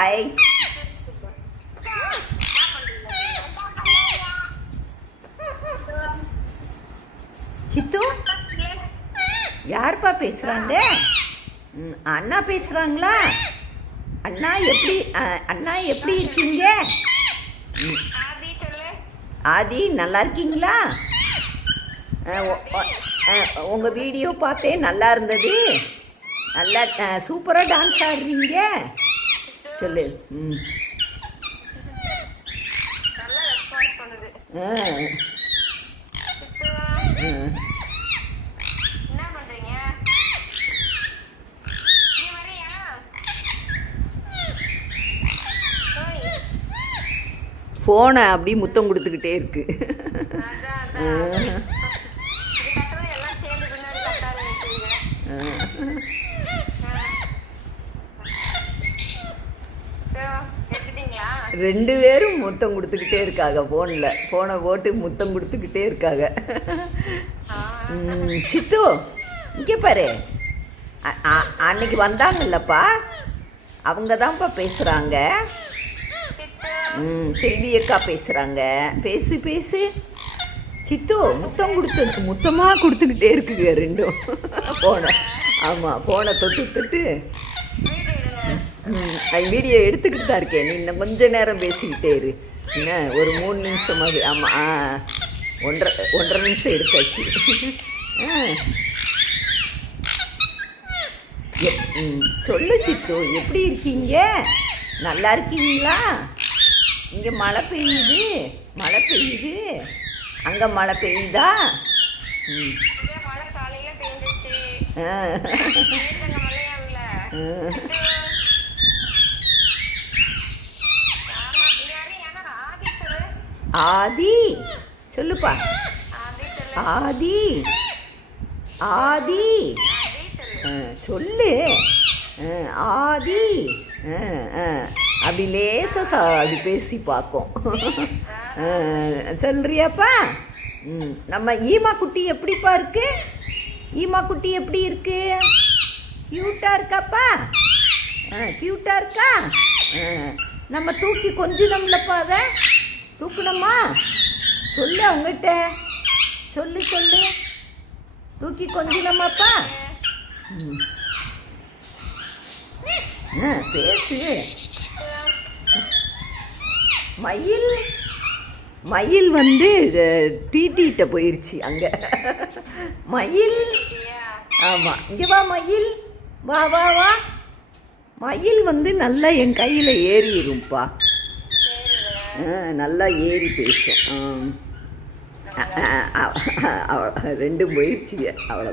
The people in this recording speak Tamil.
ஹாய். சித்து யாருப்பா பேசுகிறாங்க? அண்ணா பேசுகிறாங்களா? அண்ணா எப்படி இருக்கீங்க? ஆதி நல்லா இருக்கீங்களா? உங்கள் வீடியோ பார்த்தேன், நல்லா இருந்தது. நல்லா சூப்பராக டான்ஸ் ஆடுறீங்க. சொல்லு. ஃபோனை அப்படி முத்தம் கொடுத்துக்கிட்டே இருக்கு. ரெண்டு பேரும் முத்தம் கொடுத்துக்கிட்டே இருக்காங்க. ஃபோனை போட்டு முத்தம் கொடுத்துக்கிட்டே இருக்காங்க. சித்து இங்கே பாரு, அன்னைக்கு வந்தாங்கல்லப்பா, அவங்க தான்ப்பா பேசுகிறாங்க. செல்வி அக்கா பேசுகிறாங்க. பேசு சித்து. முத்தமாக கொடுத்துக்கிட்டே இருக்குங்க ரெண்டும். ஃபோனை தொட்டு வீடியோ எடுத்துக்கிட்டு தான் இருக்கேன். நீ இன்னும் கொஞ்ச நேரம் பேசிக்கிட்டே இரு. என்ன ஒரு 3 நிமிஷமாவது. ஆமாம், 1.5 நிமிஷம் எடுத்தாச்சு. சொல்லு சித்து, எப்படி இருக்கீங்க? நல்லா இருக்கீங்களா? இங்கே மழை பெய்யுது. அங்கே மழை பெய்யுதா? ஆதி சொல்லுப்பா. ஆதி சொல்லு. ஆதி அப்படி லேசாக அப்படி பேசி பார்க்கும். சொல்றியாப்பா? நம்ம ஈமா குட்டி எப்படிப்பா இருக்கு? ஈமா குட்டி எப்படி இருக்கு? க்யூட்டாக இருக்காப்பா? க்யூட்டாக இருக்கா? நம்ம தூக்கி கொஞ்சம்லப்பா, அதை தூக்கணுமா? சொல்லு அவங்ககிட்ட. சொல்லு தூக்கி கொஞ்சமாப்பா. பேசு. மயில் வந்து டிடிட்ட போயிடுச்சு அங்கே. மயில். ஆமாம், இங்கே வா மயில். வா. மயில் வந்து நல்லா என் கையில் ஏறிடும்பா. நல்லா ஏறி பேசும். ரெண்டும் போயிடுச்சு அவ்வளோ.